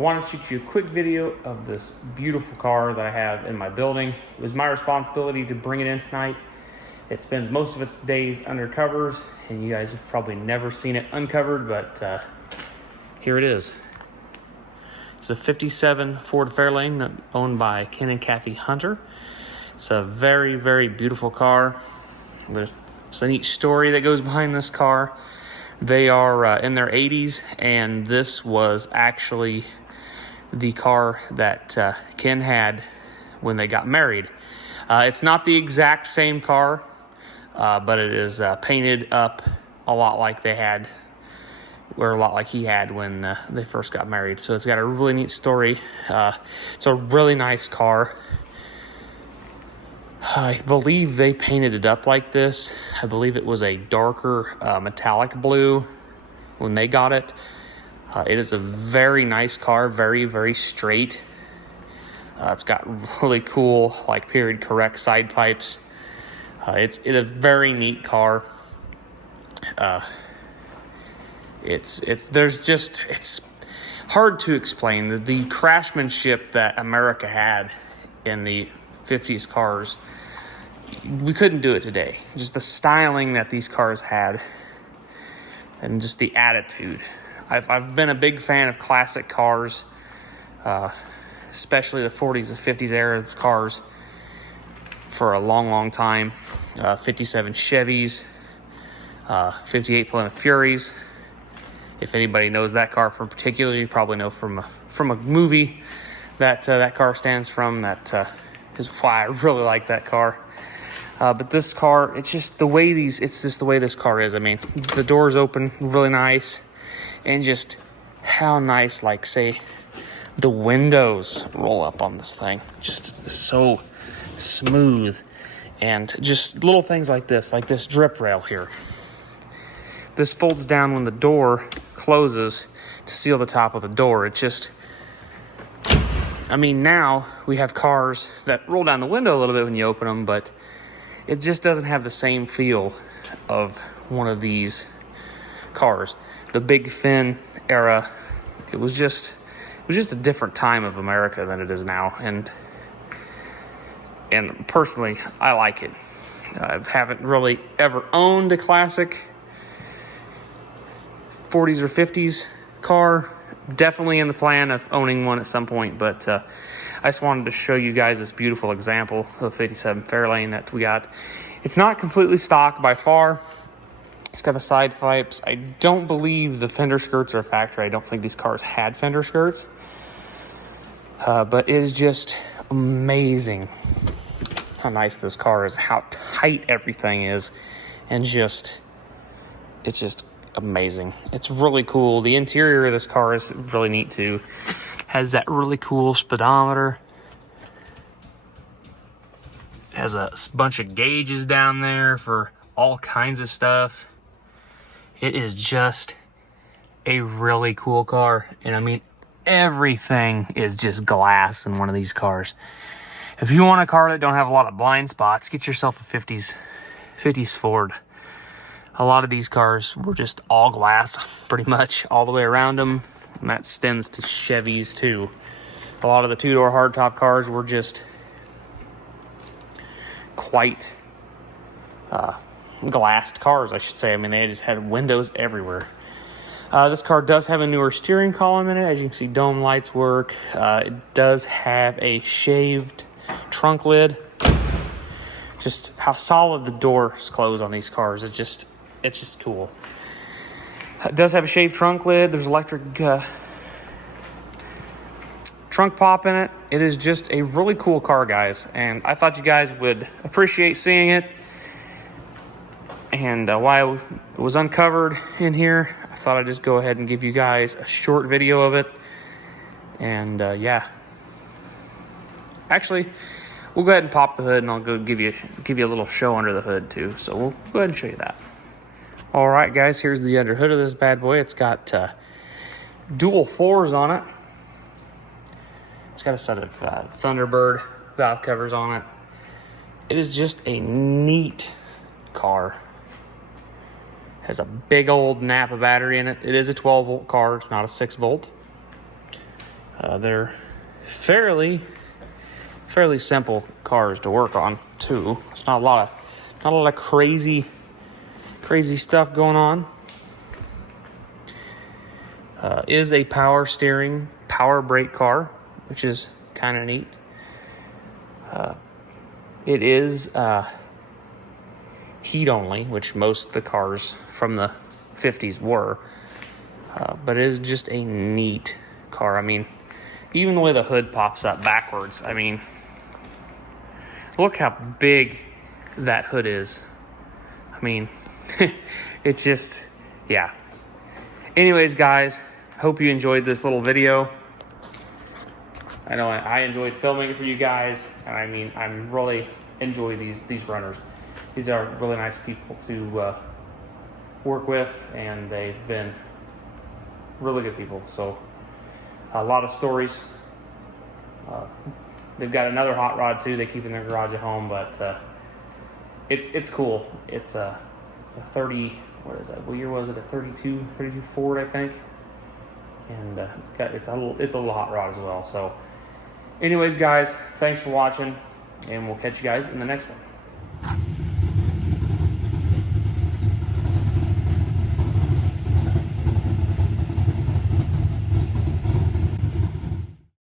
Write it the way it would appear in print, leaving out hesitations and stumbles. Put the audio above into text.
wanted to shoot you a quick video of this beautiful car that I have in my building. It was my responsibility to bring it in tonight. It spends most of its days under covers, and you guys have probably never seen it uncovered, but here it is. It's a 57 Ford Fairlane owned by Ken and Kathy Hunter. It's a very, very beautiful car. There's a neat story that goes behind this car. They are in their 80s, and this was actually the car that Ken had when they got married. It's not the exact same car, but it is painted up a lot like they had, or a lot like he had when they first got married. So it's got a really neat story. It's a really nice car. I believe they painted it up like this. I believe it was a darker metallic blue when they got it. It is a very nice car, very, very straight. It's got really cool, like, period correct side pipes. It's a very neat car. It's hard to explain the craftsmanship that America had in the 50s cars. We couldn't do it today. Just the styling that these cars had, and just the attitude. I've been a big fan of classic cars, especially the 40s and 50s era of cars, for a long, long time. 57 Chevys, 58 Plymouth Furies. If anybody knows that car from particular, you probably know from a movie that that car stands from. That is why I really like that car. But this car, it's just the way this car is. I mean, the doors open really nice, and just how nice, like, say, the windows roll up on this thing. Just so smooth. And just little things like this drip rail here. This folds down when the door closes to seal the top of the door. It just, I mean, now we have cars that roll down the window a little bit when you open them, but it just doesn't have the same feel of one of these cars. The Big Fin era, it was just a different time of America than it is now, and personally, I like it. I haven't really ever owned a classic 40s or 50s car. Definitely in the plan of owning one at some point, but I just wanted to show you guys this beautiful example of 57 Fairlane that we got. It's not completely stock by far. It's got the side pipes. I don't believe the fender skirts are factory. I don't think these cars had fender skirts. But it is just amazing how nice this car is, how tight everything is, and it's just amazing. It's really cool. The interior of this car is really neat too. Has that really cool speedometer. Has a bunch of gauges down there for all kinds of stuff. It is just a really cool car. And I mean, everything is just glass in one of these cars. If you want a car that don't have a lot of blind spots, get yourself a 50s Ford. A lot of these cars were just all glass, pretty much all the way around them. And that extends to Chevys too. A lot of the two-door hardtop cars were just quite glassed cars, I should say. I mean, they just had windows everywhere. This car does have a newer steering column in it. As you can see, dome lights work. It does have a shaved trunk lid. Just how solid the doors close on these cars. It's just cool. It does have a shaved trunk lid. There's electric trunk pop in it. It is just a really cool car, guys. And I thought you guys would appreciate seeing it. And while it was uncovered in here, I thought I'd just go ahead and give you guys a short video of it. And yeah. Actually, we'll go ahead and pop the hood, and I'll go give you a little show under the hood too. So we'll go ahead and show you that. All right, guys, here's the under hood of this bad boy. It's got dual floors on it. It's got a set of Thunderbird valve covers on it. It is just a neat car. Has a big old Napa battery in it. It is a 12-volt car. It's not a 6-volt. They're fairly simple cars to work on too. It's not a lot of crazy stuff going on. Is a power steering, power brake car, which is kind of neat. It is heat only, which most of the cars from the 50s were. But it is just a neat car. I mean, even the way the hood pops up backwards. I mean, look how big that hood is. I mean, it's just, yeah. Anyways, guys, hope you enjoyed this little video. I know I enjoyed filming it for you guys. And I mean, I'm really enjoy these runners. These are really nice people to work with, and they've been really good people. So a lot of stories. They've got another hot rod too they keep in their garage at home, but it's cool. It's a 30, what is that, what year was it, a 32 Ford, I think, and it's a little hot rod as well. So anyways, guys, thanks for watching, and we'll catch you guys in the next one.